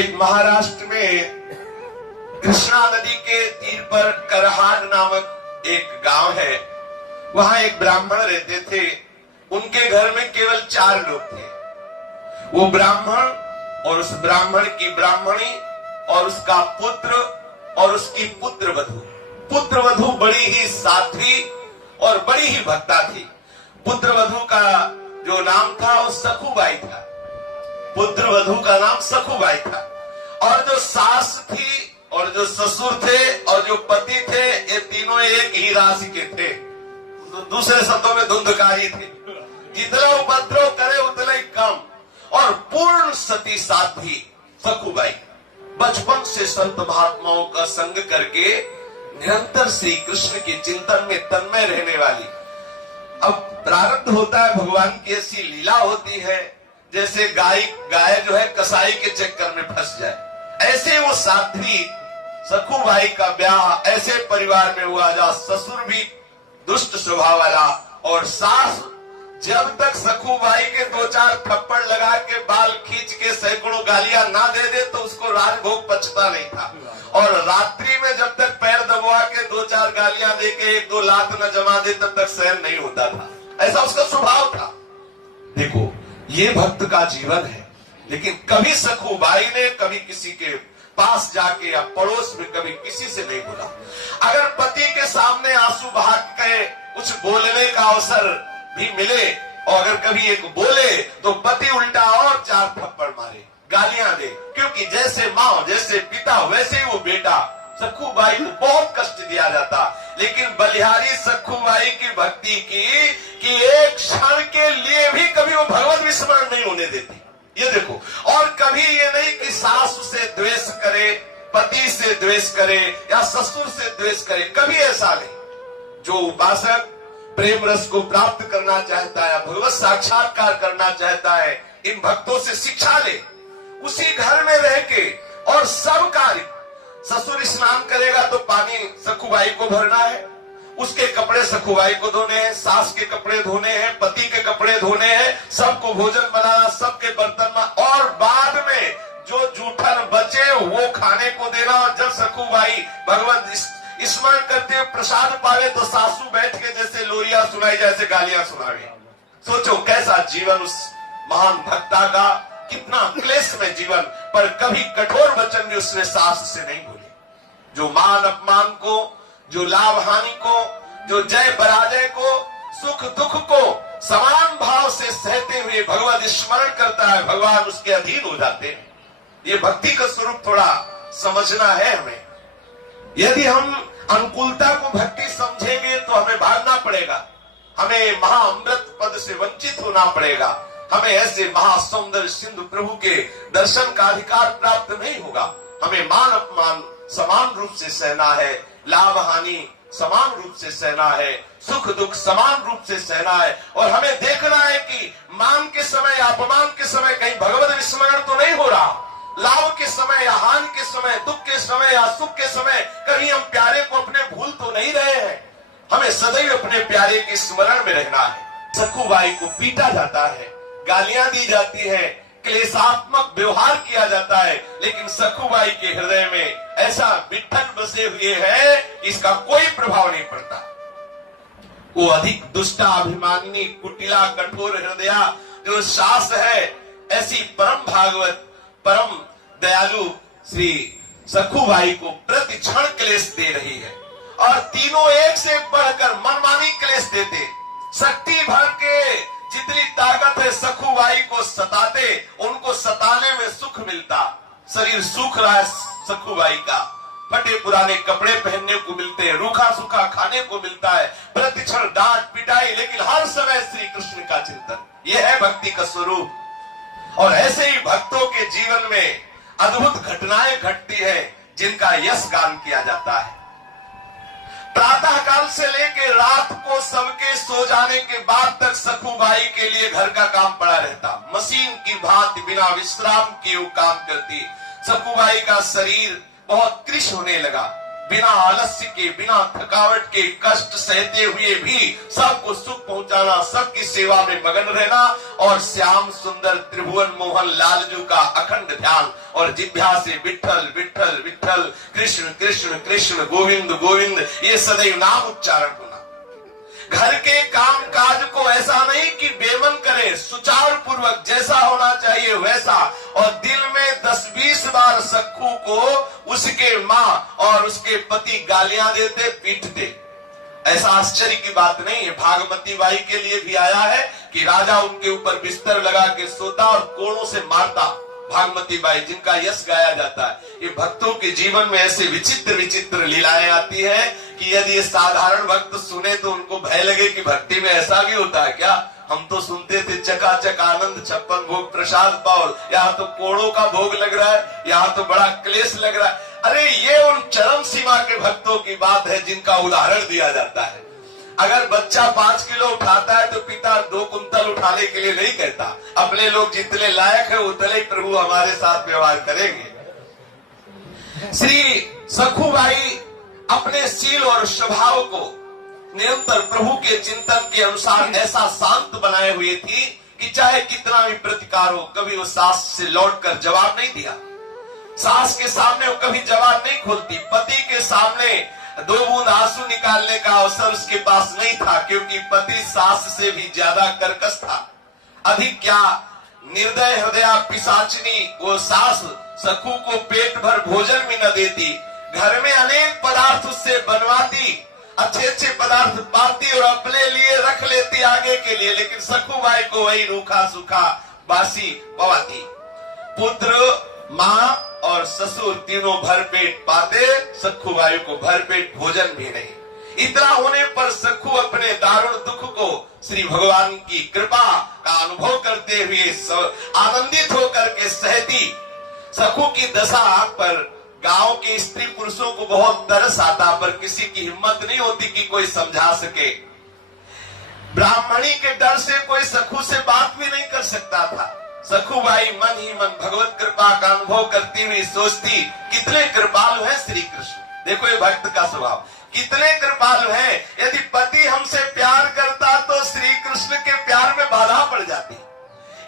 एक महाराष्ट्र में कृष्णा नदी के तीर पर करहान नामक एक गांव है। वहां एक ब्राह्मण रहते थे। उनके घर में केवल 4 लोग थे। वो ब्राह्मण और उस ब्राह्मण की ब्राह्मणी और उसका पुत्र और उसकी पुत्र वधू। पुत्र वधू बड़ी ही साध्वी और बड़ी ही भक्ता थी। पुत्र वधू का जो नाम था वो सखुबाई था। पुत्र वधू का नाम सखुबाई था। और जो सास थी और जो ससुर थे और जो पति थे, ये तीनों एक ही राशि के थे। दूसरे शब्दों में धुंधकारी थे। जितना उपद्रव करे उतना ही कम। और पूर्ण सती साध्वी सखुबाई बचपन से संत महात्माओं का संग करके निरंतर श्री कृष्ण के चिंतन में तन्मय रहने वाली। अब प्रारब्ध होता है, भगवान की ऐसी लीला होती है जैसे गाय जो है कसाई के चक्कर में फंस जाए। ऐसे वो साध्वी सखुबाई का ब्याह ऐसे परिवार में हुआ जहां ससुर भी दुष्ट स्वभाव वाला और सास जब तक सखुबाई के 2-4 थप्पड़ लगा के बाल खींच के सैकड़ों गालियां ना दे दे तो उसको राजभोग पचता नहीं था। और रात्रि में जब तक पैर दबवा के 2-4 गालियां दे के 1-2 लात न जमा दे तब तक सहन नहीं होता था। ऐसा उसका स्वभाव था। देखो, ये भक्त का जीवन है। लेकिन कभी सखुबाई ने कभी किसी के पास जाके या पड़ोस में कभी किसी से नहीं बोला। अगर पति के सामने आंसू बहा के कुछ बोलने का अवसर भी मिले और अगर कभी एक बोले तो पति उल्टा और 4 थप्पड़ मारे, गालियां दे। क्योंकि जैसे माँ जैसे पिता वैसे ही वो बेटा। सखुबाई को बहुत कष्ट दिया जाता। लेकिन बलिहारी सखुबाई की भक्ति की कि एक क्षण के लिए भी कभी वो भगवत विस्मरण नहीं होने देती। ये देखो, और कभी ये नहीं कि सास से द्वेष करे, पति से द्वेष करे या ससुर से द्वेष करे, कभी ऐसा नहीं। जो उपासक प्रेम रस को प्राप्त करना चाहता है, भगवत साक्षात्कार करना चाहता है, इन भक्तों से शिक्षा ले। उसी घर में रह के और सब कार्य, ससुर स्नान करेगा तो पानी सखुबाई को भरना है, उसके कपड़े सखुबाई को धोने हैं, सास के कपड़े धोने हैं, पति के कपड़े धोने हैं, सबको भोजन बनाना, सबके बर्तन में, और बाद में जो जूठन बचे वो खाने को देना। और जब सखुबाई भगवत स्मरण करते हुए प्रसाद पावे तो सासू बैठ के जैसे लोरिया सुनाई जैसे गालियां सुनावे। सोचो कैसा जीवन उस महान भक्ता का, कितना क्लेश में जीवन, पर कभी कठोर वचन भी उसने सास से नहीं बोले। जो मान अपमान को, जो लाभ हानि को, जो जय पराजय को, सुख दुख को समान भाव से सहते हुए भगवत स्मरण करता है, भगवान उसके अधीन हो जाते हैं। ये भक्ति का स्वरूप थोड़ा समझना है हमें। यदि हम अनुकूलता को भक्ति समझेंगे तो हमें भागना पड़ेगा, हमें महाअमृत पद से वंचित होना पड़ेगा, हमें ऐसे महासौंदर्य सिंधु प्रभु के दर्शन का अधिकार प्राप्त नहीं होगा। हमें मान अपमान समान रूप से सहना है, लाभ हानि समान रूप से सहना है, सुख दुख समान रूप से सहना है। और हमें देखना है कि मान के समय या अपमान के समय कहीं भगवत विस्मरण तो नहीं हो रहा। लाभ के समय या हानि के समय, दुख के समय या सुख के समय कहीं हम प्यारे को अपने भूल तो नहीं रहे हैं। हमें सदैव अपने प्यारे के स्मरण में रहना है। सखुबाई को पीटा जाता है, गालियां दी जाती है, क्लेशात्मक व्यवहार किया जाता है, लेकिन सखुबाई के हृदय में ऐसा विठ्ठल बसे हुए है, इसका कोई प्रभाव नहीं पड़ता। वो अधिक दुष्टा अभिमानिनी कुटिला कठोर हृदया जो सास है, ऐसी परम भागवत परम दयालु श्री सखुबाई को प्रति क्षण क्लेश दे रही है। और तीनों एक से बढ़कर मनमानी क्लेश देते। शक्ति भर के जितनी ताकत है सखुबाई को सताते, उनको सताने में सुख मिलता। शरीर सूख रहा है सखुबाई का, फटे पुराने कपड़े पहनने को मिलते हैं, रूखा सूखा खाने को मिलता है, प्रतिक्षण डांट पिटाई, लेकिन हर समय श्री कृष्ण का चिंतन। यह है भक्ति का स्वरूप। और ऐसे ही भक्तों के जीवन में अद्भुत घटनाएं घटती है जिनका यश गान किया जाता है। प्रातः काल से लेकर रात को सबके सो जाने के बाद तक सखुबाई के लिए घर का काम पड़ा रहता। मशीन की भांति बिना विश्राम किए वो काम करती। सखुबाई का शरीर बहुत कृश होने लगा। बिना आलस्य के, बिना थकावट के, कष्ट सहते हुए भी सबको सुख पहुंचाना, सबकी सेवा में मगन रहना और श्याम सुंदर त्रिभुवन मोहन लालजू का अखंड ध्यान और जिह्वा से विठ्ठल विठ्ठल विठ्ठल, कृष्ण कृष्ण कृष्ण, गोविंद गोविंद, ये सदैव नाम उच्चारण होना। घर के काम काज को ऐसा नहीं कि बेमन करे, सुचारू पूर्वक जैसा होना चाहिए वैसा, और दिल में 10-20 बार सखू को उसके माँ और उसके पति गालियां देते, पीटते। ऐसा आश्चर्य की बात नहीं है। भागमती बाई के लिए भी आया है कि राजा उनके ऊपर बिस्तर लगा के सोता और कोड़ों से मारता। भागमती बाई जिनका यश गाया जाता है। ये भक्तों के जीवन में ऐसे विचित्र विचित्र लीलाएं आती है कि यदि ये साधारण भक्त सुने तो उनको भय लगे कि भक्ति में ऐसा भी होता है क्या। हम तो सुनते थे चकाचक आनंद 56 भोग प्रसाद पाओ, यहाँ तो कोड़ों का भोग लग रहा है, यहाँ तो बड़ा क्लेश लग रहा है। अरे ये उन चरम सीमा के भक्तों की बात है जिनका उदाहरण दिया जाता है। अगर बच्चा 5 किलो उठाता है तो पिता 2 कुंतल उठाने के लिए नहीं कहता। अपने लोग जितने लायक है उतने ही प्रभु हमारे साथ व्यवहार करेंगे। श्री सखूबाई अपने शील और स्वभाव को निरंतर प्रभु के चिंतन के अनुसार ऐसा शांत बनाए हुए थी कि चाहे कितना भी प्रतिकार हो, कभी वो सास से लौटकर जवाब नहीं दिया। सास के सामने वो कभी जवाब नहीं खोलती। पति के सामने 2 बूंद आंसू निकालने का अवसर उसके पास नहीं था, क्योंकि पति सास से भी ज्यादा कर्कश था। अधिक क्या, निर्दय हृदया पिशाचिनी वो सास सखू को पेट भर भोजन भी न देती। घर में अनेक पदार्थ उससे बनवाती, अच्छे अच्छे पदार्थ पाती और अपने लिए रख लेती आगे के लिए, लेकिन सखूबाई को वही रूखा सूखा बासी पवाती। पुत्र, माँ और ससुर तीनों भरपेट पाते, सखूबाई को भरपेट भोजन भी नहीं। इतना होने पर सखू अपने दारुण दुख को श्री भगवान की कृपा का अनुभव करते हुए आनंदित होकर के सहती। सखू की दशा पर गांव के स्त्री पुरुषों को बहुत तरस आता, पर किसी की हिम्मत नहीं होती कि कोई समझा सके। ब्राह्मणी के डर से कोई सखू से बात भी नहीं कर सकता था। सखूबाई मन ही मन भगवत कृपा का अनुभव करती हुई सोचती, कितने कृपालु है श्री कृष्ण। देखो ये भक्त का स्वभाव, कितने कृपालु है। यदि पति हमसे प्यार करता तो श्री कृष्ण के प्यार में बाधा पड़ जाती।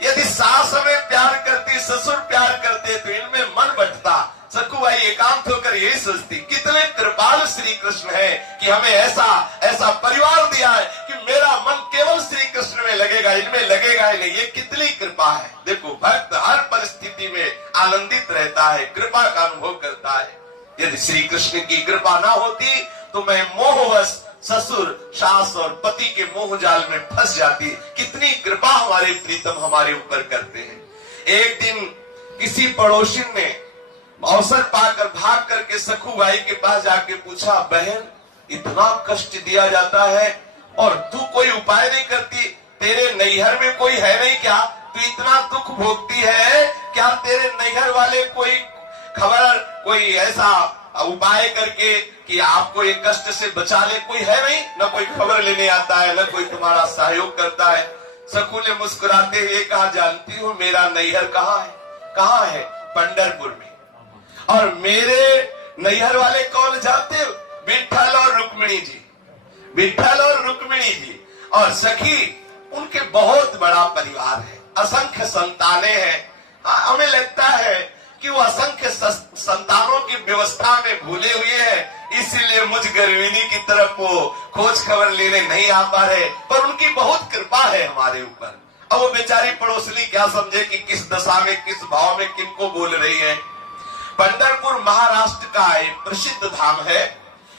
यदि सास हमें प्यार करती, ससुर प्यार करते तो इनमें मन बंटता। सखूबाई एकांत होकर यही सोचती, कितने कृपालु श्री कृष्ण है कि हमें ऐसा परिवार दिया है कि मेरा मन केवल श्री कृष्ण में लगेगा, इनमें लगेगा ही नहीं। ये कितनी कृपा है। देखो भक्त हर परिस्थिति में आनंदित रहता है, कृपा का अनुभव करता है। यदि श्री कृष्ण की कृपा ना होती तो मैं मोहवश ससुर, सास और पति के मोह जाल में फंस जाती। कितनी कृपा हमारे प्रीतम हमारे ऊपर करते हैं। एक दिन किसी पड़ोसी ने अवसर पाकर भाग करके सखूबाई के पास जाके पूछा, बहन इतना कष्ट दिया जाता है और तू कोई उपाय नहीं करती, तेरे नैहर में कोई है नहीं क्या? तू इतना दुख भोगती है, क्या तेरे नैहर वाले कोई खबर, कोई ऐसा उपाय करके कि आपको ये कष्ट से बचा ले? कोई है नहीं, न कोई खबर लेने आता है, न कोई तुम्हारा सहयोग करता है। सखू ने मुस्कुराते हुए कहा, जानती हूँ मेरा नैहर कहाँ है? कहाँ है? पंढरपुर में। और मेरे नैहर वाले कौन जानते हो? विठ्ठल और रुक्मिणी जी। विठ्ठल और रुक्मिणी जी और सखी, उनके बहुत बड़ा परिवार है, असंख्य संतानें हैं। हमें लगता है कि वो असंख्य संतानों की व्यवस्था में भूले हुए हैं, इसीलिए मुझ गर्विणी की तरफ वो खोज खबर लेने नहीं आ पा रहे, पर उनकी बहुत कृपा है हमारे ऊपर। अब वो बेचारी पड़ोसनी क्या समझे कि किस दशा में, किस भाव में किनको बोल रही है। पंढरपुर महाराष्ट्र का एक प्रसिद्ध धाम है।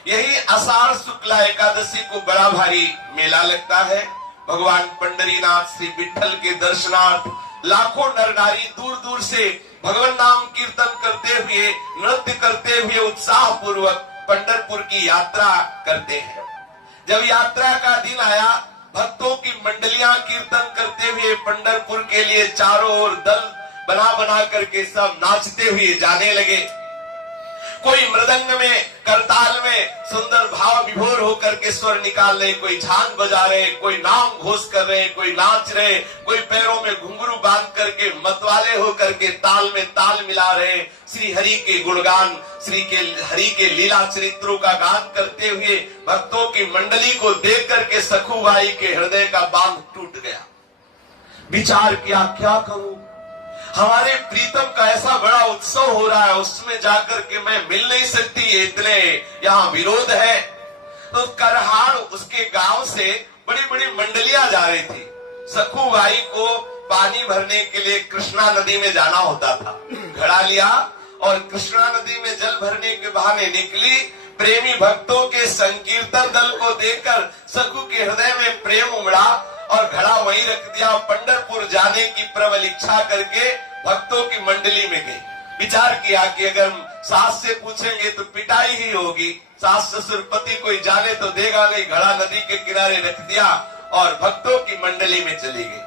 यही आषाढ़ शुक्ला एकादशी को बड़ा भारी मेला लगता है। भगवान पंढरीनाथ श्री विठ्ठल के दर्शनार्थ लाखों नर नारी दूर दूर से भगवान नाम कीर्तन करते हुए, नृत्य करते हुए उत्साह पूर्वक पंढरपुर की यात्रा करते हैं। जब यात्रा का दिन आया, भक्तों की मंडलियां कीर्तन करते हुए पंढरपुर के लिए चारों ओर दल बना बना करके सब नाचते हुए जाने लगे। कोई मृदंग में, करताल में सुंदर भाव विभोर होकर के स्वर निकाल रहे, कोई झांझ बजा रहे, कोई नाम घोष कर रहे, कोई नाच रहे, कोई पैरों में घुंघरू बांध करके मतवाले होकर के ताल में ताल मिला रहे, श्री हरि के गुणगान, हरि के लीला चरित्रों का गान करते हुए भक्तों की मंडली को देख करके सखुबाई के हृदय का बांध टूट गया। विचार किया, क्या करूं, हमारे प्रीतम का ऐसा बड़ा उत्सव हो रहा है, उसमें जाकर के मैं मिल नहीं सकती, इतने यहाँ विरोध है। तो करहाड़ उसके गांव से बड़ी बड़ी मंडलियां जा रही थी। सखुबाई को पानी भरने के लिए कृष्णा नदी में जाना होता था। घड़ा लिया और कृष्णा नदी में जल भरने के बहाने निकली। प्रेमी भक्तों के संकीर्तन दल को देखकर सखु के हृदय में प्रेम उमड़ा और घड़ा वहीं रख दिया। पंढरपुर जाने की प्रबल इच्छा करके भक्तों की मंडली में गई। विचार किया कि अगर सास से पूछेंगे तो पिटाई ही होगी, सास ससुर पति कोई जाने तो देगा नहीं। घड़ा नदी के किनारे रख दिया और भक्तों की मंडली में चली गई।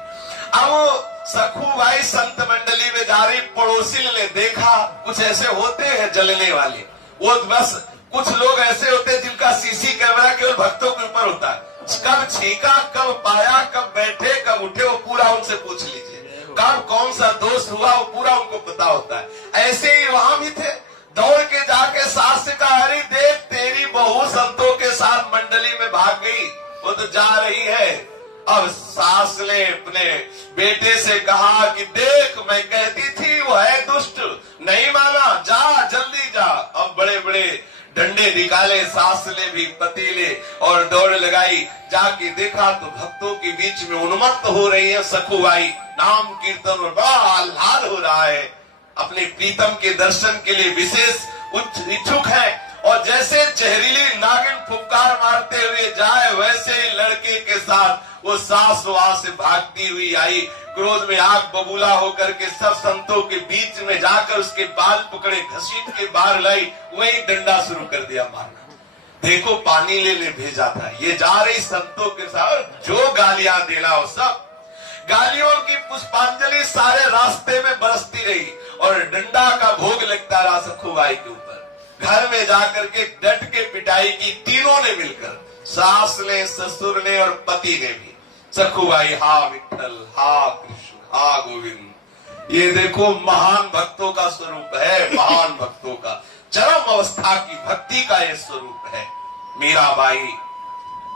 अब सखुबाई संत मंडली में जा रही, पड़ोसी ने देखा कुछ ऐसे होते हैं जलने वाले, वो बस कुछ लोग ऐसे होते हैं जिनका सीसी कैमरा केवल भक्तों के ऊपर होता है। कब छीका, कब पाया, कब बैठे, कब उठे, वो पूरा उनसे पूछ लीजिए। कब कौन सा दोष हुआ वो पूरा उनको पता होता है। ऐसे ही वहां भी थे। दौड़ के जाके सास से कहा, अरे देख तेरी बहू संतों के साथ मंडली में भाग गई, वो तो जा रही है। अब सास ने अपने बेटे से कहा कि देख मैं कहती थी वो है दुष्ट, नहीं माना, जा जल्दी जा। अब बड़े बड़े डंडे निकाले सास ने भी, पति ने, और दौड़ लगाई। जाके देखा तो भक्तों के बीच में उन्मत्त हो रही है सखुबाई, नाम कीर्तन और बड़ा आह्लाद हो रहा है। अपने प्रीतम के दर्शन के लिए विशेष इच्छुक है। और जैसे जहरीली नागिन फुफकार मारते हुए जाए, वैसे ही लड़के के साथ वो सास वहां से भागती हुई आई। क्रोध में आग बबूला होकर के सब संतों के बीच में जाकर उसके बाल पकड़े, घसीट के बाहर लाई, वही डंडा शुरू कर दिया मारना। देखो पानी लेने भेजा था, ये जा रही संतों के साथ, जो गालियां देना हो सब गालियों की पुष्पांजलि सारे रास्ते में बरसती रही और डंडा का भोग लगता रहा सखुबाई के ऊपर। घर में जाकर के डट के पिटाई की तीनों ने मिलकर, सास ने, ससुर ने और पति ने भी। सखुबाई हा विठ्ठल, हा कृष्ण, हा गोविंद। ये देखो महान भक्तों का स्वरूप है, महान भक्तों का चरम अवस्था की भक्ति का ये स्वरूप है। मीराबाई,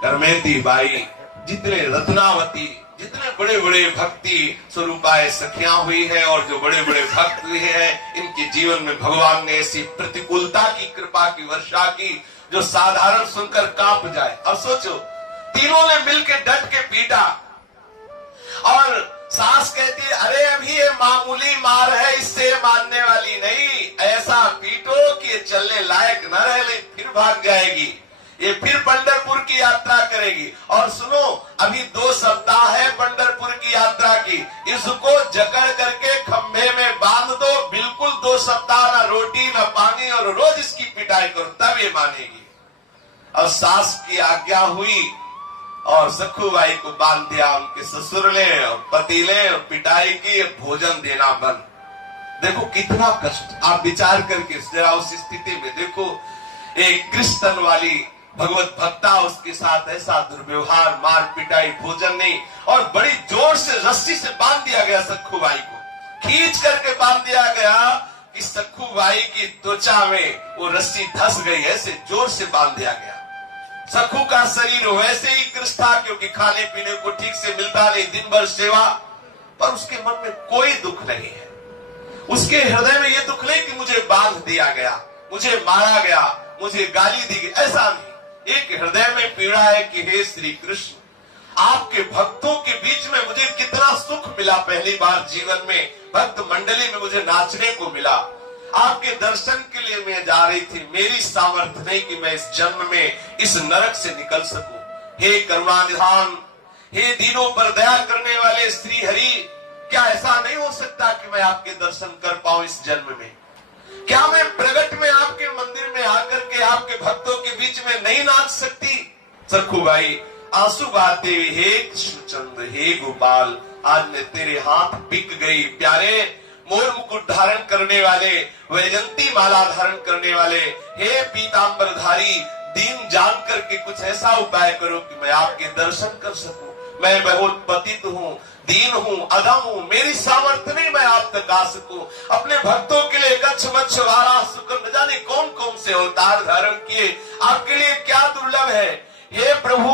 करमेती बाई, जितने रत्नावती, जितने बड़े बड़े भक्ति स्वरूपाए सखियां हुई है और जो बड़े बड़े भक्त हुए हैं, इनके जीवन में भगवान ने ऐसी प्रतिकूलता की कृपा की वर्षा की जो साधारण सुनकर कांप जाए। अब सोचो, तीनों ने मिलकर डट के पीटा और सास कहती है, अरे अभी ये मामूली मार है, इससे मानने वाली नहीं, ऐसा पीटो कि ये चलने लायक न रहे, फिर भाग जाएगी, ये फिर पंढरपुर की यात्रा करेगी। और सुनो, अभी 2 सप्ताह है पंढरपुर की यात्रा की, इसको जकड़ करके खंभे में बांध दो, बिल्कुल 2 सप्ताह ना रोटी ना पानी, और रोज इसकी पिटाई करो, तब ये मानेगी। और सास की आज्ञा हुई और सखुबाई को बांध दिया उनके ससुर ने और पति ने, और पिटाई की, भोजन देना बंद। देखो कितना कष्ट, आप विचार करके जरा उस स्थिति में देखो, एक कृष्ण वाली भगवत भक्ता, उसके साथ ऐसा दुर्व्यवहार, मार पिटाई, भोजन नहीं, और बड़ी जोर से रस्सी से बांध दिया गया सखुबाई को, खींच करके बांध दिया गया कि सखुबाई की त्वचा में वो रस्सी धस गई, ऐसे जोर से बांध दिया गया। सखु का शरीर वैसे ही कृष्ण था, क्योंकि खाने पीने को ठीक से मिलता नहीं, दिन भर सेवा, पर उसके मन में कोई दुख नहीं है। उसके हृदय में ये दुख नहीं कि मुझे बांध दिया गया, मुझे मारा गया, मुझे गाली दी गई, ऐसा नहीं। एक हृदय में पीड़ा है कि हे श्री कृष्ण, आपके भक्तों के बीच में मुझे कितना सुख मिला। पहली बार जीवन में भक्त मंडली में मुझे नाचने को मिला, आपके दर्शन के लिए मैं जा रही थी, मेरी सामर्थ्य नहीं कि मैं इस जन्म में इस नरक से निकल सकूं। हे करुणानिधान, हे दीनों पर दया करने वाले श्री हरि, क्या ऐसा नहीं हो सकता कि मैं आपके दर्शन कर पाऊं इस जन्म में? क्या मैं प्रगट में आपके मंदिर में आकर के आपके भक्तों के बीच में नहीं नाच सकती? सखुबाई आंसू बहाते हुए, हे कृष्णचंद्र, हे गोपाल, आज मैं तेरे हाथ बिक गई। प्यारे, मोर मुकुट धारण करने वाले, वैजंती माला धारण करने वाले, हे पीतांबरधारी, दीन जान करके कुछ ऐसा उपाय करो कि मैं आपके दर्शन कर सकूं। मैं बहुत पतित हूँ, दीन हूँ, अधम हूँ, मेरी सामर्थ्य नहीं मैं आप तक आ सकूं। अपने भक्तों के लिए कच्छ मच्छ वारा शुक्र न जाने कौन कौन से अवतार धारण किए, आपके लिए क्या दुर्लभ है। हे प्रभु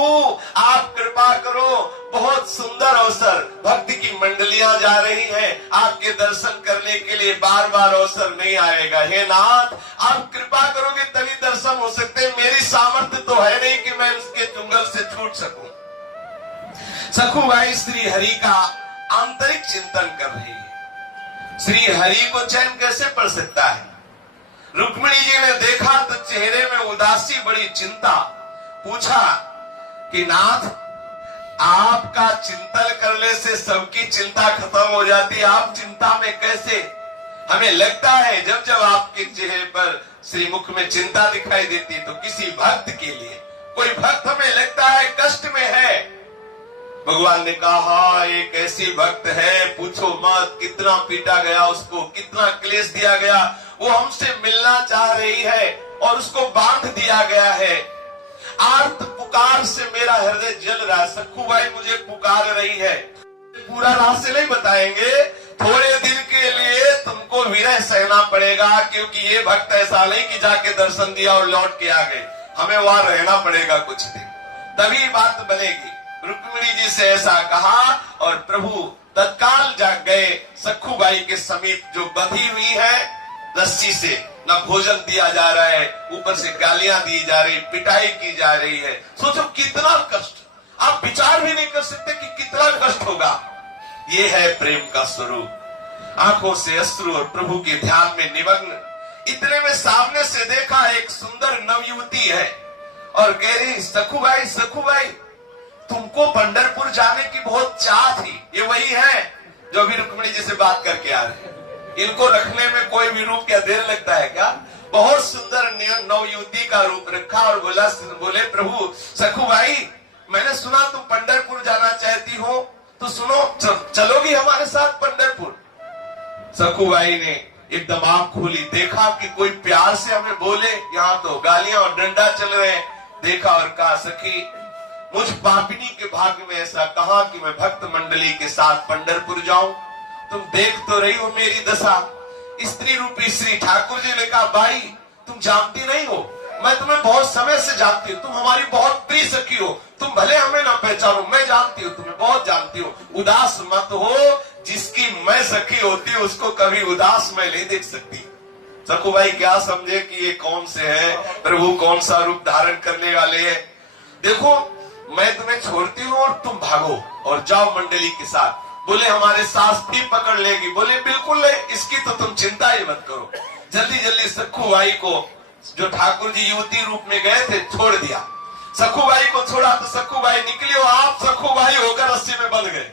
आप कृपा करो, बहुत सुंदर अवसर, भक्ति की मंडलियां जा रही हैं, आपके दर्शन करने के लिए बार बार अवसर नहीं आएगा। हे नाथ आप कृपा करोगे तभी दर्शन हो सकते हैं, मेरी सामर्थ्य तो है नहीं कि मैं उसके चुंगल से छूट सकूं। सखुबाई श्री हरि का आंतरिक चिंतन कर रही है। श्री हरि को चैन कैसे पड़ सकता है। रुक्मिणी जी ने देखा तो चेहरे में उदासी, बड़ी चिंता। पूछा कि नाथ आपका चिंतन करने से सबकी चिंता खत्म हो जाती, आप चिंता में कैसे। हमें लगता है जब जब आपके चेहरे पर श्री मुख में चिंता दिखाई देती तो किसी भक्त के लिए, कोई भक्त हमें लगता है कष्ट में है। भगवान ने कहा एक ऐसी भक्त है, पूछो मत, कितना पीटा गया उसको, कितना क्लेश दिया गया, वो हमसे मिलना चाह रही है और उसको बांध दिया गया है। आर्त पुकार से मेरा हृदय जल रहा है। सखुबाई मुझे पुकार रही है। पूरा रहस्य नहीं बताएंगे, थोड़े दिन के लिए तुमको विरह सहना पड़ेगा, क्योंकि ये भक्त ऐसा नहीं कि जाके दर्शन दिया और लौट के आ गए, हमें वहां रहना पड़ेगा कुछ दिन, तभी बात बनेगी। रुक्मिणी जी से ऐसा कहा और प्रभु तत्काल जाग गए। सखुबाई के समीप जो बंधी हुई है रस्सी से, न भोजन दिया जा रहा है, ऊपर से गालियां दी जा रही, पिटाई की जा रही है। सोचो कितना कष्ट, आप विचार भी नहीं कर सकते कि कितना कष्ट होगा। ये है प्रेम का स्वरूप। आंखों से अश्रु और प्रभु के ध्यान में निमग्न। इतने में सामने से देखा एक सुंदर नवयुवती है और कह रही सखुबाई, सखुबाई तुमको पंढरपुर जाने की बहुत चाह थी। ये वही है जो अभी रुक्मिणी जी से बात करके आ रहे हैं। इनको रखने में कोई भी रूप क्या देर लगता है क्या। बहुत सुंदर नवयुवती का रूप रखा और बोले प्रभु सखुबाई मैंने सुना तुम पंढरपुर जाना चाहती हो, तो सुनो चलोगी हमारे साथ पंढरपुर। सखुबाई ने एकदम आंख खोली, देखा कि कोई प्यार से हमें बोले, यहाँ तो गालियां और डंडा चल रहे हैं। देखा और कहा सखी मुझ पापिनी के भाग्य में ऐसा कहा कि मैं भक्त मंडली के साथ पंढरपुर जाऊं। तुम देख तो रही हो मेरी दशा। स्त्री रूपी श्री ठाकुर जी ने कहा बाई तुम जानती नहीं हो, मैं तुम्हें बहुत समय से जानती हूँ, तुम हमारी बहुत प्रिय सखी हो, तुम भले हमें ना पहचानो, मैं जानती हूँ, तुम्हें बहुत जानती हूँ। उदास मत हो, जिसकी मैं सखी होती हूँ उसको कभी उदास मैं नहीं देख सकती। सखुबाई क्या समझे कि ये कौन से है, प्रभु कौन सा रूप धारण करने वाले है। देखो मैं तुम्हें छोड़ती हूँ और तुम भागो और जाओ मंडली के साथ। बोले हमारे सास भी पकड़ लेगी। बोले बिल्कुल नहीं, इसकी तो तुम चिंता ही मत करो। जल्दी जल्दी सखुबाई को जो ठाकुर जी युवती रूप में गए थे छोड़ दिया। सखुबाई को छोड़ा तो सखुबाई निकली और आप सखुबाई होकर रस्सी में बंध गए।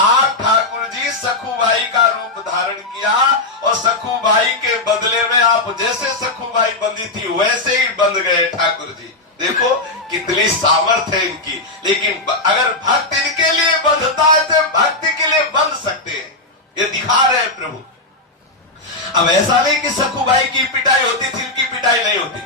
आप ठाकुर जी सखुबाई का रूप धारण किया और सखुबाई के बदले में आप जैसे सखुबाई बंधी थी वैसे ही बंध गए ठाकुर जी। देखो कितनी सामर्थ्य है इनकी। लेकिन अगर भक्त इनके लिए बंधता है तो भक्ति के लिए बंध सकते हैं, ये दिखा रहे हैं प्रभु। अब ऐसा नहीं कि सखुबाई की पिटाई होती थी, इनकी पिटाई नहीं होती,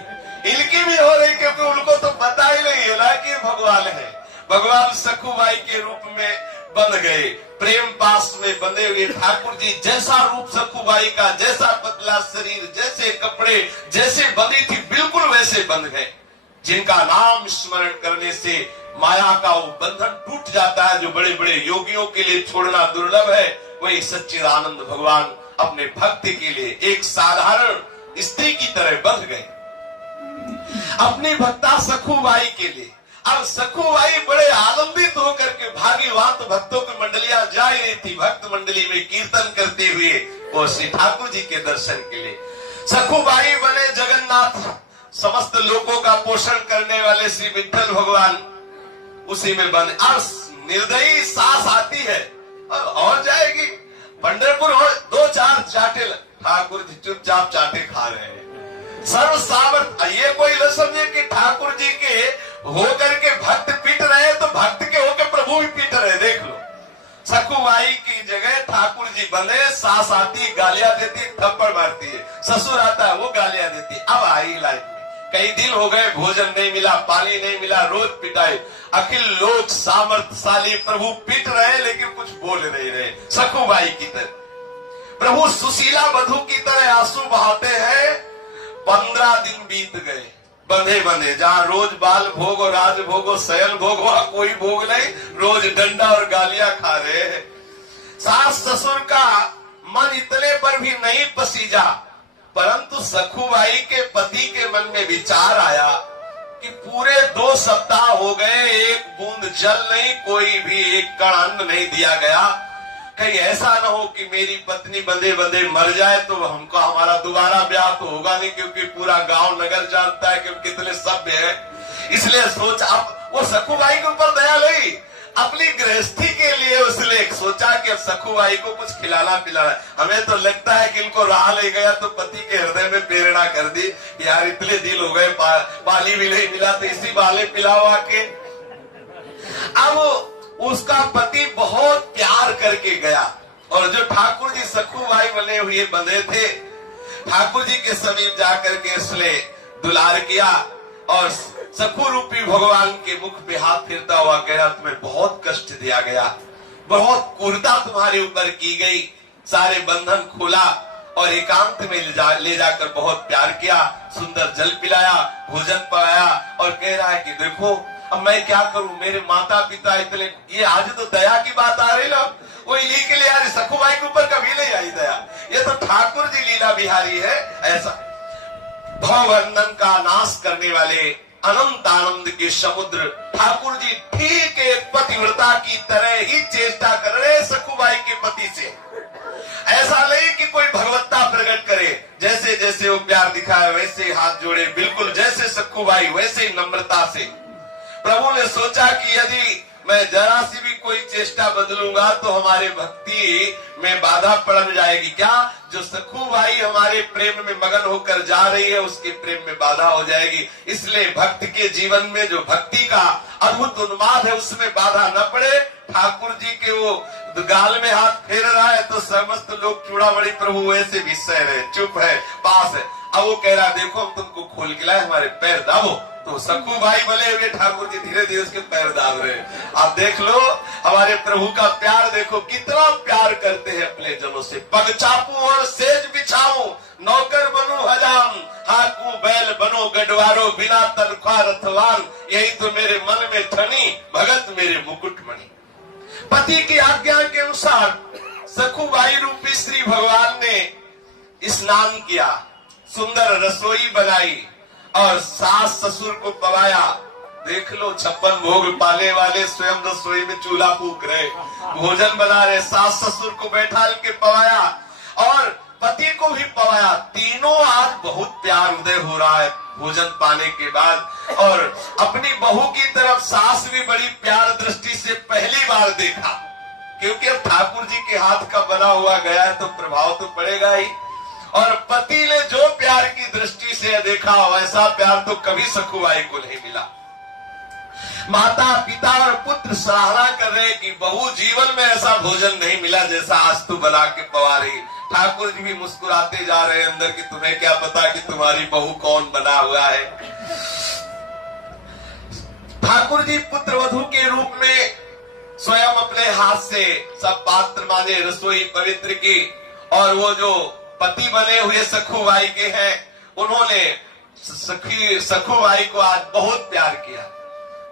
इनकी भी हो रही, क्योंकि उनको तो पता ही नहीं है ना कि भगवान है। भगवान सखुबाई के रूप में बंध गए, प्रेम पास में बंधे हुए ठाकुर जी जैसा रूप सखुबाई का, जैसा पतला शरीर, जैसे कपड़े, जैसे बंधी थी बिल्कुल वैसे बंध गए। जिनका नाम स्मरण करने से माया का वो बंधन टूट जाता है, जो बड़े बड़े योगियों के लिए छोड़ना दुर्लभ है, वही सच्चिदानंद भगवान अपने भक्ति के लिए एक साधारण स्त्री की तरह बंध गए अपनी भक्ता सखुबाई के लिए। अब सखुबाई बड़े आनंदित होकर के भाग्यवान तो भक्तों की मंडलियां जा रही थी, भक्त मंडली में कीर्तन करते हुए वो श्री ठाकुर जी के दर्शन के लिए। सखुबाई बने जगन्नाथ, समस्त लोगों का पोषण करने वाले श्री विठ्ठल भगवान उसी में बने। अब निर्दयी सास आती है और जाएगी पंढरपुर, और 2-4 चाटे ठाकुर जी चुपचाप चाटे खा रहे हैं। सर्व सामर्थ, ये कोई न समझे कि ठाकुर जी के होकर के भक्त पीट रहे हैं तो भक्त के होकर प्रभु भी पीट रहे। देख लो सखुबाई की जगह ठाकुर जी बने, सास आती गालियां देती, थप्पड़ मारती है, ससुर आता है वो गालियां देती। अब आई लाइफ में कई दिन हो गए, भोजन नहीं मिला, पानी नहीं मिला, रोज पिटाई। अखिल लोक सामर्थशाली प्रभु पीट रहे लेकिन कुछ बोल नहीं रहे। सखुबाई की तरह प्रभु सुशीला वधू की तरह आंसू बहाते हैं। 15 दिन बीत गए बंधे बंधे, जहां रोज बाल भोग और राज भोग और शयन भोग, वहां कोई भोग नहीं, रोज डंडा और गालियां खा रहे हैं। सास ससुर का मन इतने पर भी नहीं पसीजा, परंतु सखुबाई के पति के मन में विचार आया कि पूरे 2 सप्ताह हो गए, एक बूंद जल नहीं, कोई भी एक कण अन्न नहीं दिया गया। कहीं ऐसा न हो कि मेरी पत्नी बंधे बंधे मर जाए तो हमको हमारा दोबारा ब्याह तो होगा नहीं, क्योंकि पूरा गांव नगर जानता है कि हम कितने सभ्य हैं। इसलिए सोच, अब वो सखुबाई के ऊपर दया लगी, अपनी गृहस्थी के लिए उसने सोचा कि अब सखुबाई को कुछ खिलाना पिलाना। हमें तो लगता है कि इनको राह ले गया तो पति के हृदय में प्रेरणा कर दी, यार इतने दिन हो गए, पानी भी नहीं मिला तो इसी बाले पिलाओ आके। अब उसका पति बहुत प्यार करके गया, और जो ठाकुर जी सखुबाई बने हुए बंधे थे, ठाकुर जी के समीप जाकर के उसने दुलार किया और सखु रूपी भगवान के मुख पे हाथ फिरता हुआ कह रहा, तुम्हें बहुत कष्ट दिया गया, बहुत क्रूरता तुम्हारे ऊपर की गई, सारे बंधन खोला और एकांत में ले जाकर बहुत प्यार किया, सुंदर जल पिलाया, भोजन पाया, और कह रहा है कि देखो अब मैं क्या करूं, मेरे माता पिता इतने, ये आज तो दया की बात आ रही ना, वो इन्हीं के लिए यार सखुबाई के ऊपर कभी नहीं आई दया, ये तो ठाकुर जी लीला बिहारी है। ऐसा भवबंधन का नाश करने वाले अनंत आनंद के समुद्र ठाकुर जी ठीक एक पतिव्रता की तरह ही चेष्टा कर रहे सखुबाई के पति से। ऐसा नहीं कि कोई भगवत्ता प्रकट करे, जैसे जैसे वो प्यार दिखाए वैसे हाथ जोड़े, बिल्कुल जैसे सखुबाई वैसे नम्रता से। प्रभु ने सोचा कि यदि मैं जरा सी भी कोई चेष्टा बदलूंगा तो हमारे भक्ति में बाधा पड़ जाएगी। क्या जो सखुबाई हमारे प्रेम में मगन होकर जा रही है उसके प्रेम में बाधा हो जाएगी। इसलिए भक्त के जीवन में जो भक्ति का अद्भुत उन्माद है उसमें बाधा न पड़े। ठाकुर जी के वो गाल में हाथ फेर रहा है तो समस्त लोग चूड़ामणि प्रभु वैसे भी सह रहे, चुप है, पास है। अब वो कह रहा देखो हम तुमको खोल के लाए, हमारे पैर दाबो। तो सखुबाई बोले हुए ठाकुर जी धीरे धीरे उसके पैर दाब रहे। आप देख लो हमारे प्रभु का प्यार, देखो कितना प्यार करते हैं अपने जनों से। पग चापू और सेज बिछाऊं, नौकर बनूं हजाम, हाकू बैल बनो गडवारो, बिना तनख्वाह रथवान, यही तो मेरे मन में ठनी, भगत मेरे मुकुटमणि। पति की आज्ञा के अनुसार सखुबाई रूपी श्री भगवान ने स्नान किया, सुंदर रसोई बनाई और सास ससुर को पवाया। देख लो 56 भोग पाने वाले स्वयं रसोई में चूल्हा फूक रहे, भोजन बना रहे, सास ससुर को बैठा के पवाया और पति को भी पवाया। तीनों आज बहुत प्यार उदय हो रहा है भोजन पाने के बाद। और अपनी बहू की तरफ सास भी बड़ी प्यार दृष्टि से पहली बार देखा, क्योंकि अब ठाकुर जी के हाथ का बना हुआ गया है तो प्रभाव तो पड़ेगा ही। और पति ने जो प्यार की दृष्टि से देखा वैसा प्यार तो कभी सखुबाई को नहीं मिला। माता पिता और पुत्र सराहना कर रहे कि बहू जीवन में ऐसा भोजन नहीं मिला जैसा आज तू बना के पवा रही। ठाकुर जी भी मुस्कुराते जा रहे हैं अंदर कि तुम्हें क्या पता कि तुम्हारी बहू कौन बना हुआ है। ठाकुर जी पुत्र वधू के रूप में स्वयं अपने हाथ से सब पात्र माने, रसोई पवित्र की। और वो जो पति बने हुए सखुबाई के हैं उन्होंने सखुबाई को आज बहुत प्यार किया।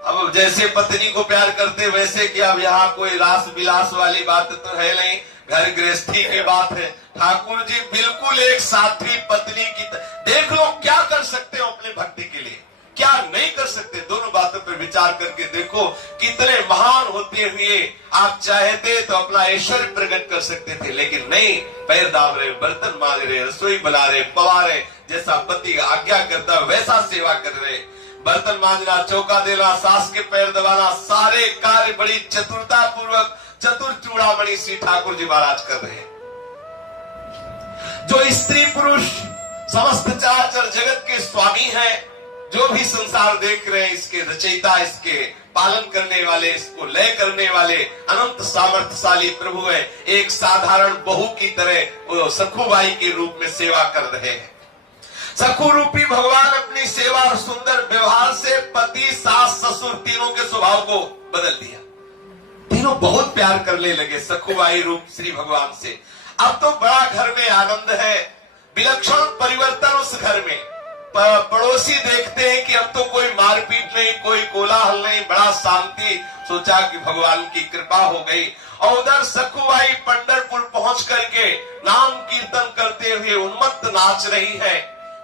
अब जैसे पत्नी को प्यार करते वैसे कि अब यहाँ कोई रास विलास वाली बात तो है नहीं, घर गृहस्थी की बात है। ठाकुर जी बिल्कुल एक साथी पत्नी की देख लो क्या कर सकते हो अपने भक्ति के लिए, क्या नहीं कर सकते। दोनों बातों पर विचार करके देखो कितने महान होते हुए आप चाहते तो अपना ऐश्वर्य प्रकट कर सकते थे, लेकिन नहीं, पैर दाब रहे, बर्तन मांज रहे, रसोई बना रहे, पवा रहे, जैसा पति आज्ञा करता वैसा सेवा कर रहे। बर्तन मांजना, चौका देना, सास के पैर दबाना, सारे कार्य बड़ी चतुरता पूर्वक चतुर चूड़ामणि श्री ठाकुर जी महाराज कर रहे हैं। जो स्त्री पुरुष समस्त चराचर जगत के स्वामी हैं, जो भी संसार देख रहे हैं, इसके रचयिता, इसके पालन करने वाले, इसको लय करने वाले अनंत सामर्थ्यशाली प्रभु है। एक साधारण बहू की तरह वो सखुबाई के रूप में सेवा कर रहे हैं। सखु रूपी भगवान अपनी सेवा और सुंदर व्यवहार से पति, सास, ससुर तीनों के स्वभाव को बदल दिया। तीनों बहुत प्यार करने लगे सखुबाई रूप श्री भगवान से। अब तो बड़ा घर में आनंद है, विलक्षण परिवर्तन उस घर में। पड़ोसी देखते हैं कि अब तो कोई मारपीट नहीं, कोई कोलाहल नहीं, बड़ा शांति। सोचा कि भगवान की कृपा हो गई। और उधर सखुबाई पंढरपुर पहुंच करके नाम कीर्तन करते हुए उन्मत्त नाच रही है।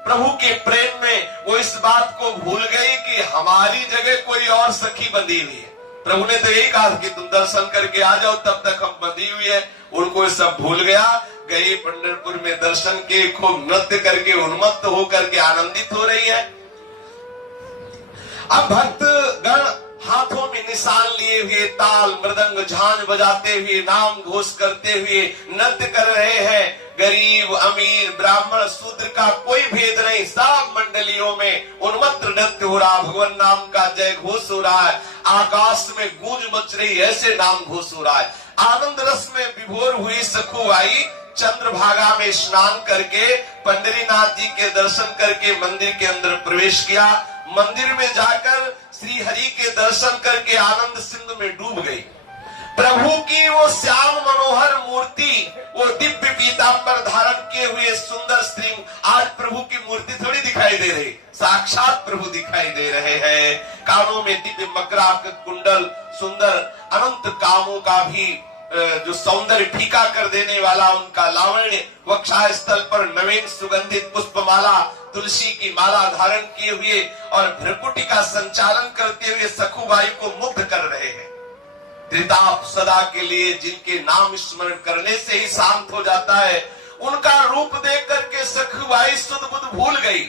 प्रभु के प्रेम में वो इस बात को भूल गई कि हमारी जगह कोई और सखी बंधी हुई है। प्रभु ने तो यही कहा कि तुम दर्शन करके आ जाओ, तब तक हम बंधी हुई है। उनको सब भूल गया। गई पंढरपुर में दर्शन के, खूब नृत्य करके उन्मत्त होकर के आनंदित हो रही है। अब भक्त गण हाथों में निशान लिए हुए, ताल मृदंग झांझ बजाते हुए, नाम घोष करते हुए नृत्य कर रहे हैं। गरीब अमीर ब्राह्मण शूद्र का कोई भेद नहीं, सब मंडलियों में उन्मत्त नृत्य हो रहा, भगवान नाम का जय घोष हो रहा है। आकाश में गूंज मच रही, ऐसे नाम घोष हो रहा है। आनंद रस में विभोर हुई सखुबाई चंद्रभागा में स्नान करके पंढरीनाथ जी के दर्शन करके मंदिर के अंदर प्रवेश किया। मंदिर में जाकर श्री हरि के दर्शन करके आनंद सिंधु में डूब गई। प्रभु की वो श्याम मनोहर मूर्ति, वो दिव्य पीतांबर धारण किए हुए सुंदर स्त्री, आज प्रभु की मूर्ति थोड़ी दिखाई दे रही, साक्षात प्रभु दिखाई दे रहे हैं। कानों में दिव्य मकराक कुंडल, सुंदर अनंत कामों का भी जो सौंदर्य फीका कर देने वाला उनका लावण्य, वक्षा स्थल पर नवीन सुगंधित पुष्पमाला, तुलसी की माला धारण किए हुए और भ्रकुटी का संचालन करते हुए सखुबाई को मुग्ध कर रहे हैं। त्रिताप सदा के लिए जिनके नाम स्मरण करने से ही शांत हो जाता है, उनका रूप देख करके सखुबाई सुध बुध भूल गई।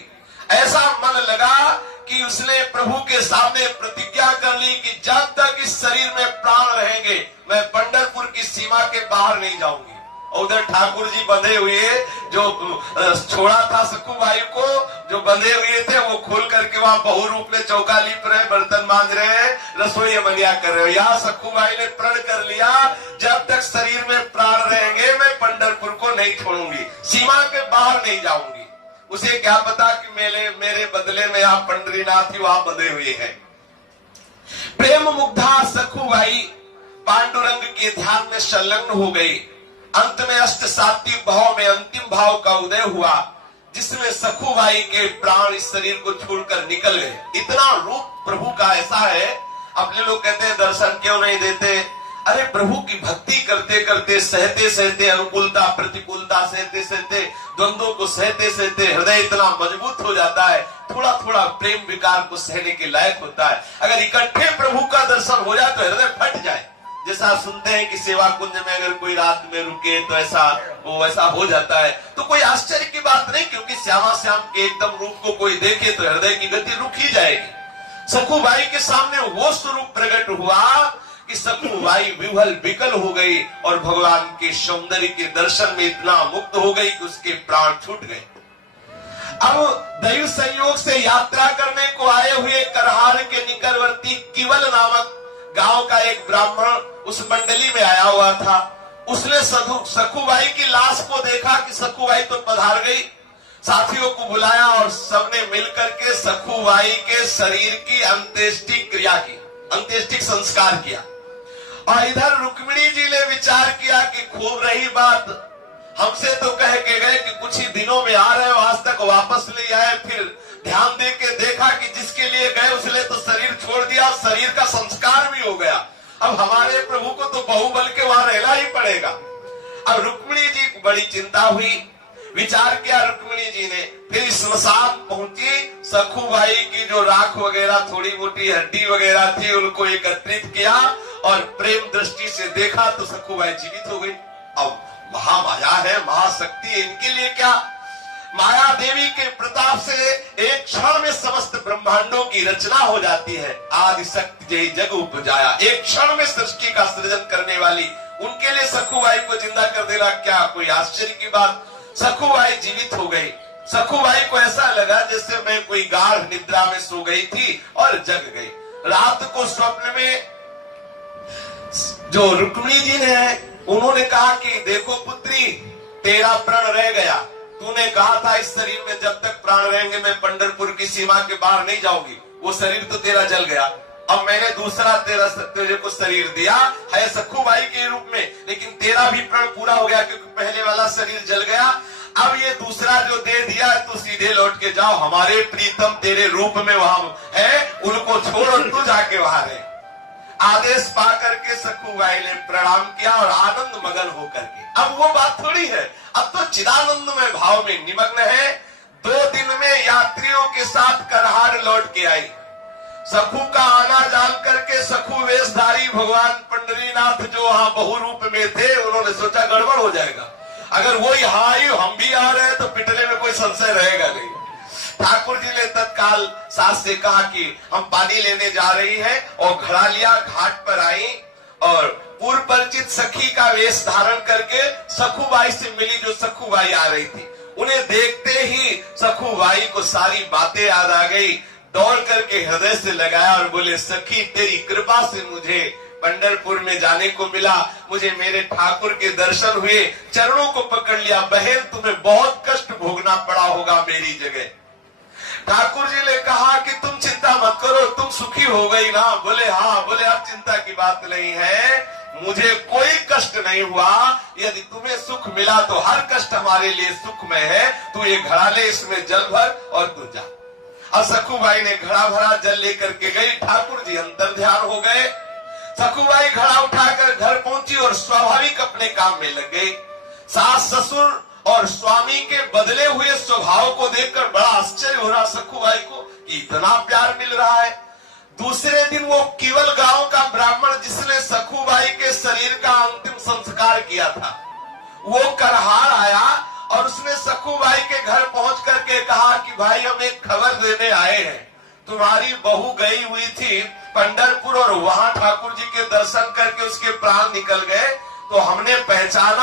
ऐसा मन लगा कि उसने प्रभु के सामने प्रतिज्ञा कर ली कि जब तक इस शरीर में प्राण रहेंगे मैं पंढरपुर की सीमा के बाहर नहीं जाऊंगी। और उधर ठाकुर जी बंधे हुए, जो छोड़ा था सखुबाई को, जो बंधे हुए थे, वो खोल करके वहां बहु रूप में चौका लीप रहे, बर्तन मांज रहे हैं, रसोई मनिया कर रहे हो। यहाँ सखुबाई ने प्रण कर लिया, जब तक शरीर में प्राण रहेंगे मैं पंढरपुर को नहीं छोड़ूंगी, सीमा के बाहर नहीं जाऊंगी। उसे क्या पता कि मेरे बदले में आप पंढरीनाथ ही वहां बंधे हुए हैं। प्रेम मुग्धा सखुबाई पांडुरंग के ध्यान में संलग्न हो गई। अंत में अष्ट सात्विक भाव में अंतिम भाव का उदय हुआ, जिसमें सखुबाई के प्राण इस शरीर को छोड़कर निकल गए। इतना रूप प्रभु का ऐसा है। अपने लोग कहते हैं दर्शन क्यों नहीं देते? अरे प्रभु की भक्ति करते करते, सहते सहते, अनुकूलता प्रतिकूलता सहते सहते, द्वंद्वों को सहते सहते हृदय इतना मजबूत हो जाता है, थोड़ा थोड़ा प्रेम विकार को सहने के लायक होता है। अगर इकट्ठे प्रभु का दर्शन हो जाए तो हृदय फट जाए। जैसा सुनते हैं कि सेवा कुंज में अगर कोई रात में रुके तो ऐसा हो जाता है, तो कोई आश्चर्य की बात नहीं, क्योंकि श्यामा श्याम के एकदम रूप को कोई देखे तो हृदय की गति रुक ही जाएगी। सखुबाई के सामने वो स्वरूप प्रकट हुआ कि सखुबाई विह्वल विकल हो गई और भगवान के सौंदर्य के दर्शन में इतना मुक्त हो गई कि उसके प्राण छूट गए। अब दैव संयोग से यात्रा करने को आए हुए करहार के निकटवर्ती किवल नामक गांव का एक ब्राह्मण उस मंडली में आया हुआ था। उसने सखुबाई की लाश को देखा कि सखुबाई तो पधार गई, साथियों को बुलाया और सबने मिलकर के सखुबाई के शरीर की अंत्येष्टि क्रिया की, अंत्येष्टि संस्कार किया। और इधर रुक्मिणी जी ने विचार किया कि खूब रही बात, हमसे तो कह के गए कि कुछ ही दिनों में आ रहे हो, आज तक वापस नहीं आए। फिर ध्यान दे के देखा कि जिसके लिए गए उसने तो शरीर छोड़ दिया, शरीर का संस्कार भी हो गया। अब हमारे प्रभु को तो बहुबल के वहां रहना ही पड़ेगा। अब रुक्मिणी जी को बड़ी चिंता हुई, विचार किया रुक्मिणी जी ने, फिर स्मशान पहुंची, सखुबाई की जो राख वगैरह थोड़ी मोटी हड्डी वगैरह थी उनको एकत्रित किया और प्रेम दृष्टि से देखा तो सखुबाई जीवित हो गई। अब महामाया है, महाशक्ति है, इनके लिए क्या? माया देवी के प्रताप से एक क्षण में समस्त ब्रह्मांडों की रचना हो जाती है। आदि शक्ति जय जग उपजाया, एक क्षण में सृष्टि का सृजन करने वाली, उनके लिए सखुबाई को जिंदा कर देना क्या कोई आश्चर्य की बात? सखुबाई जीवित हो गई। सखूबाई को ऐसा लगा जैसे मैं कोई गाढ़ निद्रा में सो गई थी और जग गई। रात को स्वप्न में जो रुक्मिणी जी ने उन्होंने कहा कि देखो पुत्री, तेरा प्राण रह गया। तूने कहा था इस शरीर में जब तक प्राण रहेंगे मैं पंढरपुर की सीमा के बाहर नहीं जाऊंगी। वो शरीर तो तेरा जल गया। अब मैंने दूसरा तेरे को शरीर दिया है सखूबाई के रूप में, लेकिन तेरा भी प्राण पूरा हो गया क्योंकि पहले वाला शरीर जल गया। अब ये दूसरा जो दे दिया तो सीधे लौट के जाओ, हमारे प्रीतम तेरे रूप में वहां है, उनको छोड़ो, तू जाके वहां रहे। आदेश पा करके सखूबाई ने प्रणाम किया और आनंद मगन होकर के, अब वो बात थोड़ी है, अब तो चिदानंद में भाव में निमग्न है। 2 दिन में यात्रियों के साथ करहार लौट के आई। सखू का आना जान करके सखू वेशधारी भगवान पंडरीनाथ जो वहां बहु रूप में थे, उन्होंने सोचा गड़बड़ हो जाएगा, अगर वो यहाँ आई हम भी आ रहे हैं तो पिटने में कोई संशय रहेगा नहीं। ठाकुर जी ने तत्काल सास से कहा कि हम पानी लेने जा रही है, और घड़ा लिया, घाट पर आई और पूर्व परिचित सखी का वेश धारण करके सखूबाई से मिली, जो सखूबाई आ रही थी। उन्हें देखते ही सखूबाई को सारी बातें याद आ गई। दौड़ करके हृदय से लगाया और बोले, सखी तेरी कृपा से मुझे पंढरपुर में जाने को मिला, मुझे मेरे ठाकुर के दर्शन हुए, चरणों को पकड़ लिया। बहन तुम्हें बहुत कष्ट भोगना पड़ा होगा मेरी जगह। ठाकुर जी ने कहा कि तुम चिंता मत करो, तुम सुखी हो गई ना? बोले हाँ। बोले अब चिंता की बात नहीं है, मुझे कोई कष्ट नहीं हुआ। यदि तुम्हें सुख मिला तो हर कष्ट हमारे लिए सुखमय है। तू ये घड़ा ले, इसमें जल भर और तू जा। अब सखूबाई ने घड़ा भरा, जल लेकर के गई। ठाकुर जी अंतर ध्यान हो गए। सखूबाई घड़ा उठाकर घर पहुंची और स्वाभाविक अपने काम में लग गई। सास ससुर और स्वामी के बदले हुए स्वभाव को देखकर बड़ा आश्चर्य हो रहा सखूबाई को कि इतना प्यार मिल रहा है। दूसरे दिन वो केवल गांव का ब्राह्मण जिसने सखूबाई के शरीर का अंतिम संस्कार किया था, वो करहार आया और उसने सखूबाई के घर पहुंच करके कहा कि भाई हम एक खबर देने आए हैं, तुम्हारी बहू गई हुई थी पंढरपुर और वहां ठाकुर जी के दर्शन करके उसके प्राण निकल गए, तो हमने पहचाना